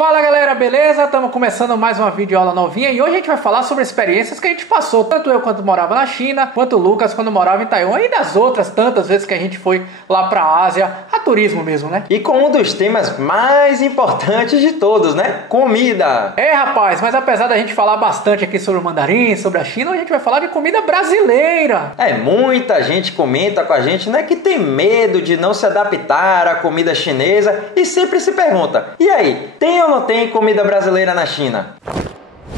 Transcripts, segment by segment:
Fala galera, beleza? Estamos começando mais uma videoaula novinha e hoje a gente vai falar sobre experiências que a gente passou, tanto eu quando morava na China, quanto o Lucas quando morava em Taiwan e das outras tantas vezes que a gente foi lá pra Ásia, a turismo mesmo, né? E com um dos temas mais importantes de todos, né? Comida! É rapaz, mas apesar da gente falar bastante aqui sobre o mandarim, sobre a China, a gente vai falar de comida brasileira. Muita gente comenta com a gente, né, que tem medo de não se adaptar à comida chinesa e sempre se pergunta, e aí, tem ou não tem comida brasileira na China?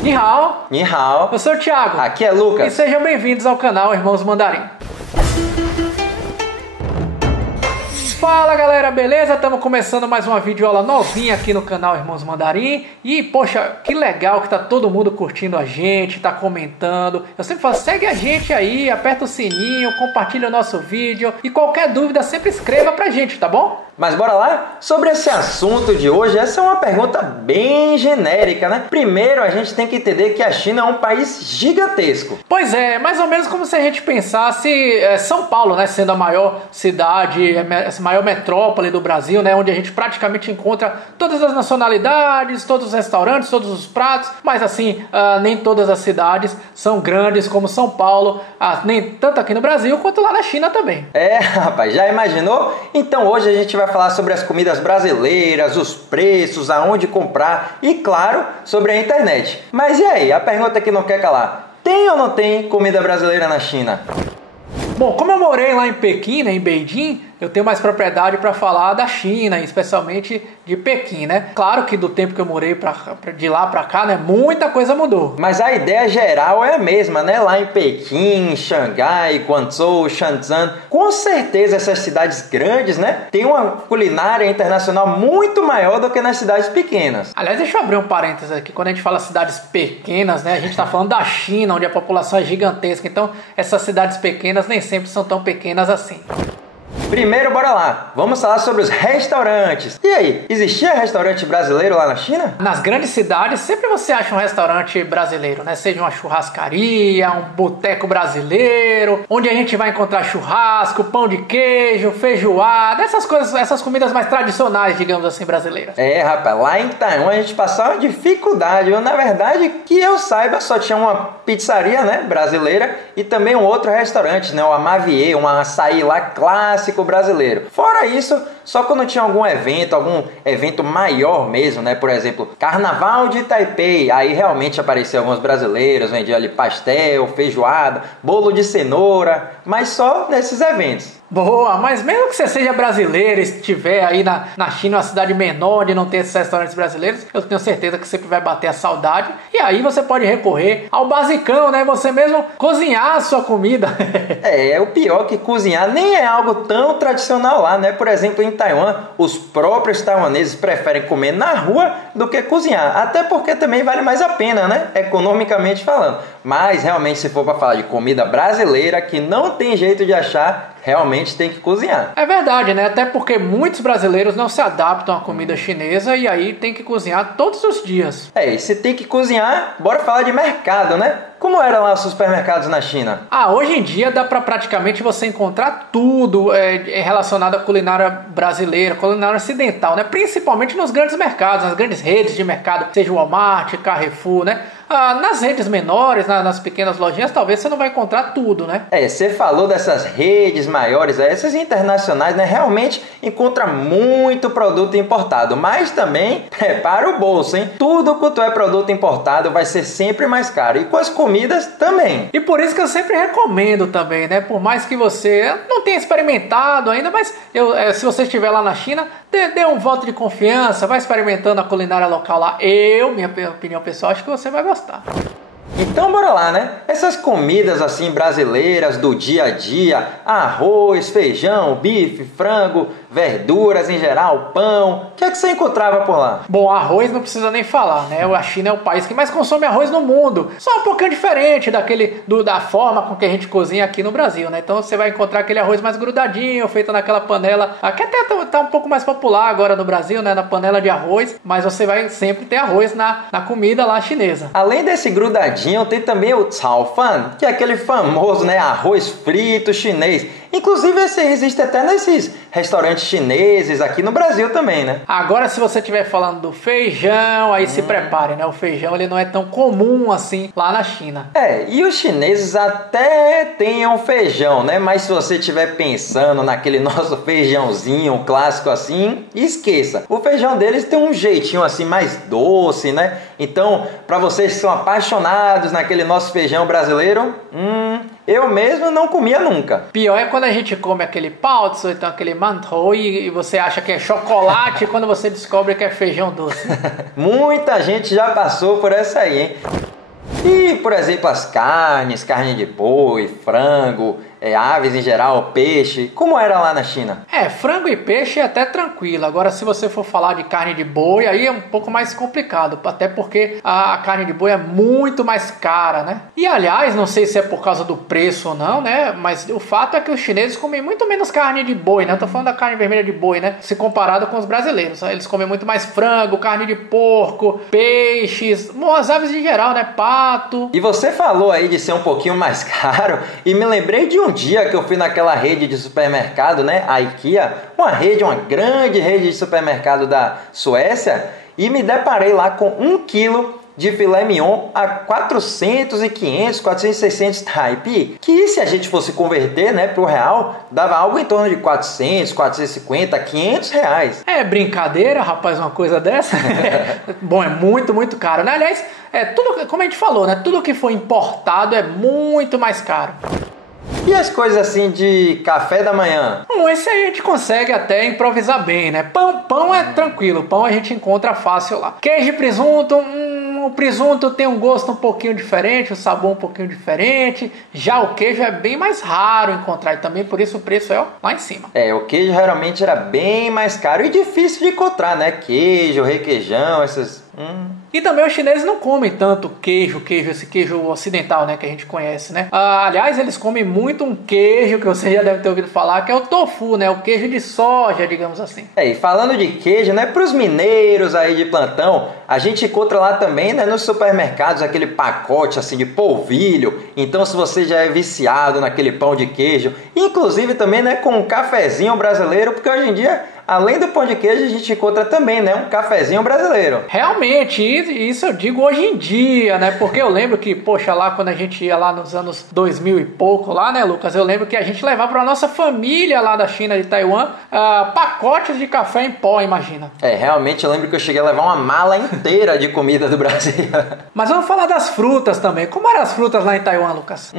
Ni hao. Ni hao. Eu sou o Thiago. Aqui é Lucas. E sejam bem-vindos ao canal Irmãos Mandarim. Fala galera, beleza? Estamos começando mais uma videoaula novinha aqui no canal Irmãos Mandarim. E poxa, que legal que tá todo mundo curtindo a gente, tá comentando. Eu sempre falo, segue a gente aí, aperta o sininho, compartilha o nosso vídeo. E qualquer dúvida sempre escreva pra gente, tá bom? Mas bora lá? Sobre esse assunto de hoje, essa é uma pergunta bem genérica, né? Primeiro, a gente tem que entender que a China é um país gigantesco. Pois é, mais ou menos como se a gente pensasse São Paulo, né? Sendo a maior cidade, a maior metrópole do Brasil, né? Onde a gente praticamente encontra todas as nacionalidades, todos os restaurantes, todos os pratos. Mas assim, nem todas as cidades são grandes como São Paulo, nem tanto aqui no Brasil quanto lá na China também. Rapaz, já imaginou? Então hoje a gente vai falar sobre as comidas brasileiras, os preços, aonde comprar e, claro, sobre a internet. Mas e aí, a pergunta que não quer calar, tem ou não tem comida brasileira na China? Bom, como eu morei lá em Pequim, né, em Beijing, eu tenho mais propriedade para falar da China, especialmente de Pequim, né? Claro que do tempo que eu morei de lá para cá, né, muita coisa mudou. Mas a ideia geral é a mesma, né? Lá em Pequim, Xangai, Guangzhou, Shenzhen, com certeza essas cidades grandes, né, têm uma culinária internacional muito maior do que nas cidades pequenas. Aliás, deixa eu abrir um parênteses aqui. Quando a gente fala cidades pequenas, né, a gente está falando da China, onde a população é gigantesca. Então, essas cidades pequenas nem sempre são tão pequenas assim. Primeiro, bora lá. Vamos falar sobre os restaurantes. E aí, existia restaurante brasileiro lá na China? Nas grandes cidades, sempre você acha um restaurante brasileiro, né? Seja uma churrascaria, um boteco brasileiro, onde a gente vai encontrar churrasco, pão de queijo, feijoada, essas coisas, essas comidas mais tradicionais, digamos assim, brasileiras. Rapaz, lá em Taiwan a gente passava uma dificuldade. Na verdade, que eu saiba, só tinha uma pizzaria, né, brasileira e também um outro restaurante, né, o Amavier, um açaí lá clássico brasileiro. Fora isso, só quando tinha algum evento maior mesmo, né? Por exemplo, Carnaval de Taipei, aí realmente apareciam alguns brasileiros, vendiam ali pastel, feijoada, bolo de cenoura, mas só nesses eventos. Boa, mas mesmo que você seja brasileiro e estiver aí na China, uma cidade menor, onde não tem esses restaurantes brasileiros, eu tenho certeza que sempre vai bater a saudade. E aí você pode recorrer ao basicão, né? Você mesmo cozinhar a sua comida. O pior que cozinhar nem é algo tão tradicional lá, né? Por exemplo, em Taiwan, os próprios taiwaneses preferem comer na rua do que cozinhar. Até porque também vale mais a pena, né? Economicamente falando. Mas realmente, se for para falar de comida brasileira que não tem jeito de achar, realmente tem que cozinhar. É verdade, né? Até porque muitos brasileiros não se adaptam à comida chinesa e aí tem que cozinhar todos os dias. E se tem que cozinhar, bora falar de mercado, né? Como eram lá os supermercados na China? Hoje em dia dá para praticamente você encontrar tudo relacionado à culinária brasileira, culinária ocidental, né? Principalmente nos grandes mercados, nas grandes redes de mercado, seja o Walmart, Carrefour, né? Nas redes menores, nas pequenas lojinhas, talvez você não vai encontrar tudo, né? Você falou dessas redes maiores, essas internacionais, né? Realmente encontra muito produto importado, mas também prepara o bolso, hein? Tudo quanto é produto importado vai ser sempre mais caro. E com as comidas também. E por isso que eu sempre recomendo também, né? Por mais que você não tenha experimentado ainda, mas se você estiver lá na China, dê um voto de confiança, vai experimentando a culinária local lá. Minha opinião pessoal, acho que você vai gostar. Então bora lá, né? Essas comidas assim brasileiras do dia a dia, arroz, feijão, bife, frango, verduras em geral, pão, o que é que você encontrava por lá? Bom, arroz não precisa nem falar, né? A China é o país que mais consome arroz no mundo. Só um pouquinho diferente da forma com que a gente cozinha aqui no Brasil, né? Então você vai encontrar aquele arroz mais grudadinho, feito naquela panela, que até tá um pouco mais popular agora no Brasil, né? Na panela de arroz, mas você vai sempre ter arroz na comida lá chinesa. Além desse grudadinho, tem também o Cao Fan, que é aquele famoso, né, arroz frito chinês. Inclusive esse existe até nesses restaurantes chineses aqui no Brasil também, né? Agora, se você estiver falando do feijão, aí se prepare, né? O feijão ele não é tão comum assim lá na China. E os chineses até têm um feijão, né? Mas se você estiver pensando naquele nosso feijãozinho clássico assim, esqueça. O feijão deles tem um jeitinho assim mais doce, né? Então, para vocês que são apaixonados naquele nosso feijão brasileiro, eu mesmo não comia nunca. Pior é quando a gente come aquele paozi, então aquele mantou, e você acha que é chocolate quando você descobre que é feijão doce. Muita gente já passou por essa aí, hein? E, por exemplo, as carnes, carne de boi, frango, aves em geral, peixe, como era lá na China? Frango e peixe é até tranquilo. Agora, se você for falar de carne de boi, aí é um pouco mais complicado, até porque a carne de boi é muito mais cara, né? E, aliás, não sei se é por causa do preço ou não, né? Mas o fato é que os chineses comem muito menos carne de boi, né? Eu tô falando da carne vermelha de boi, né? Se comparado com os brasileiros. Eles comem muito mais frango, carne de porco, peixes, as aves em geral, né? Pato. E você falou aí de ser um pouquinho mais caro, e me lembrei de um dia que eu fui naquela rede de supermercado, né, a IKEA, uma grande rede de supermercado da Suécia, e me deparei lá com 1 quilo de filé mignon a 400 e 500, 400 e 600 taipei, que se a gente fosse converter, né, para o real, dava algo em torno de 400, 450, 500 reais. É brincadeira, rapaz, uma coisa dessa? Bom, é muito, muito caro, né? Aliás, tudo, como a gente falou, né, tudo que for importado é muito mais caro. E as coisas assim de café da manhã? Esse aí a gente consegue até improvisar bem, né? Pão é tranquilo, pão a gente encontra fácil lá. Queijo e presunto, o presunto tem um gosto um pouquinho diferente, o sabor um pouquinho diferente. Já o queijo é bem mais raro encontrar e também por isso o preço é lá em cima. O queijo realmente era bem mais caro e difícil de encontrar, né? Queijo, requeijão, essas... E também os chineses não comem tanto esse queijo ocidental, né, que a gente conhece, né? Aliás, eles comem muito um queijo que você já deve ter ouvido falar, que é o tofu, né? O queijo de soja, digamos assim. E falando de queijo, né, para os mineiros aí de plantão, a gente encontra lá também, né, nos supermercados aquele pacote assim de polvilho. Então, se você já é viciado naquele pão de queijo, inclusive também, né, com um cafezinho brasileiro, porque hoje em dia, além do pão de queijo, a gente encontra também, né, um cafezinho brasileiro. Realmente, isso eu digo hoje em dia, né? Porque eu lembro que, poxa, lá quando a gente ia lá nos anos 2000 e pouco, lá, né, Lucas? Eu lembro que a gente levava para nossa família lá da China, de Taiwan, pacotes de café em pó, imagina. Realmente eu lembro que eu cheguei a levar uma mala inteira de comida do Brasil. Mas vamos falar das frutas também. Como eram as frutas lá em Taiwan, Lucas?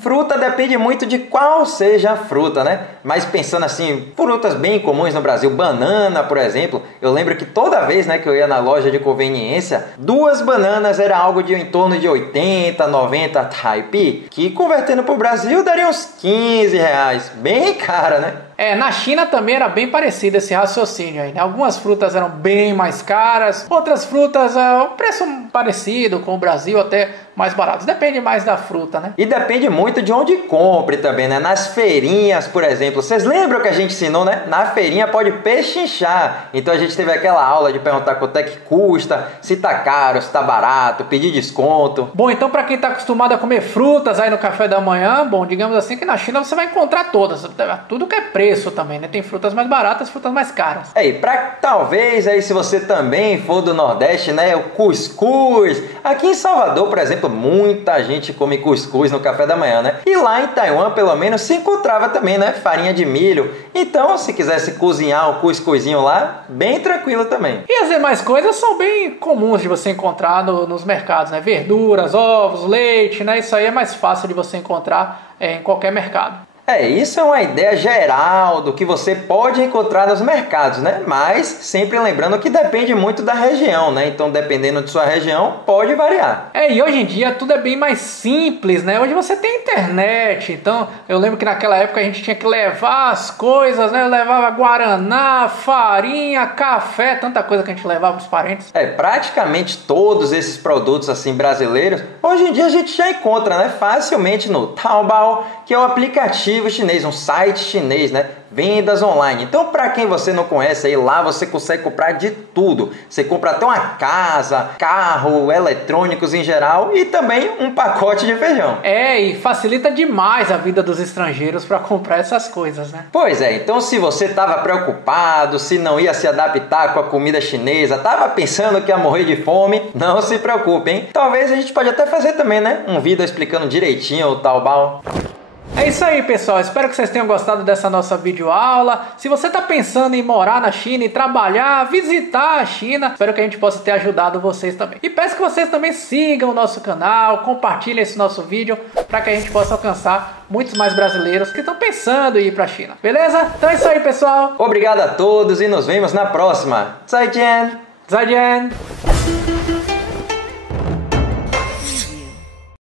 Fruta depende muito de qual seja a fruta, né? Mas pensando assim, frutas bem comuns no Brasil, banana, por exemplo, eu lembro que toda vez, né, que eu ia na loja de conveniência, 2 bananas era algo de em torno de 80, 90 taipei, que convertendo para o Brasil daria uns 15 reais. Bem cara, né? Na China também era bem parecido esse raciocínio aí, né? Algumas frutas eram bem mais caras, outras frutas, o preço parecido com o Brasil, até mais baratos. Depende mais da fruta, né? E depende muito de onde compre também, né? Nas feirinhas, por exemplo. Vocês lembram que a gente ensinou, né? Na feirinha pode pechinchar. Então a gente teve aquela aula de perguntar quanto é que custa, se tá caro, se tá barato, pedir desconto. Bom, então para quem tá acostumado a comer frutas aí no café da manhã, bom, digamos assim que na China você vai encontrar todas, tudo que é preço também, né? Tem frutas mais baratas, frutas mais caras. E pra talvez aí, se você também for do Nordeste, né? O cuscuz. Aqui em Salvador, por exemplo, muita gente come cuscuz no café da manhã, né? E lá em Taiwan, pelo menos, se encontrava também, né? Farinha de milho. Então, se quisesse cozinhar o cuscuzinho lá, bem tranquilo também. E as demais coisas são bem comuns de você encontrar nos mercados, né? Verduras, ovos, leite, né? Isso aí é mais fácil de você encontrar em qualquer mercado. Isso é uma ideia geral do que você pode encontrar nos mercados, né? Mas sempre lembrando que depende muito da região, né? Então, dependendo de sua região, pode variar. E hoje em dia tudo é bem mais simples, né? Hoje você tem internet, então eu lembro que naquela época a gente tinha que levar as coisas, né? Eu levava guaraná, farinha, café, tanta coisa que a gente levava pros parentes. Praticamente todos esses produtos assim brasileiros, hoje em dia a gente já encontra, né? Facilmente no Taobao, que é o aplicativo aplicativo chinês, um site chinês, né? Vendas online. Então, para quem você não conhece, aí lá você consegue comprar de tudo. Você compra até uma casa, carro, eletrônicos em geral e também um pacote de feijão. E facilita demais a vida dos estrangeiros para comprar essas coisas, né? Pois é, então se você estava preocupado, se não ia se adaptar com a comida chinesa, estava pensando que ia morrer de fome, não se preocupe, hein? Talvez a gente pode até fazer também, né? Um vídeo explicando direitinho o Taobao. É isso aí, pessoal. Espero que vocês tenham gostado dessa nossa videoaula. Se você está pensando em morar na China e trabalhar, visitar a China, espero que a gente possa ter ajudado vocês também. E peço que vocês também sigam o nosso canal, compartilhem esse nosso vídeo para que a gente possa alcançar muitos mais brasileiros que estão pensando em ir para a China. Beleza? Então é isso aí, pessoal. Obrigado a todos e nos vemos na próxima. Zaijian! Zaijian!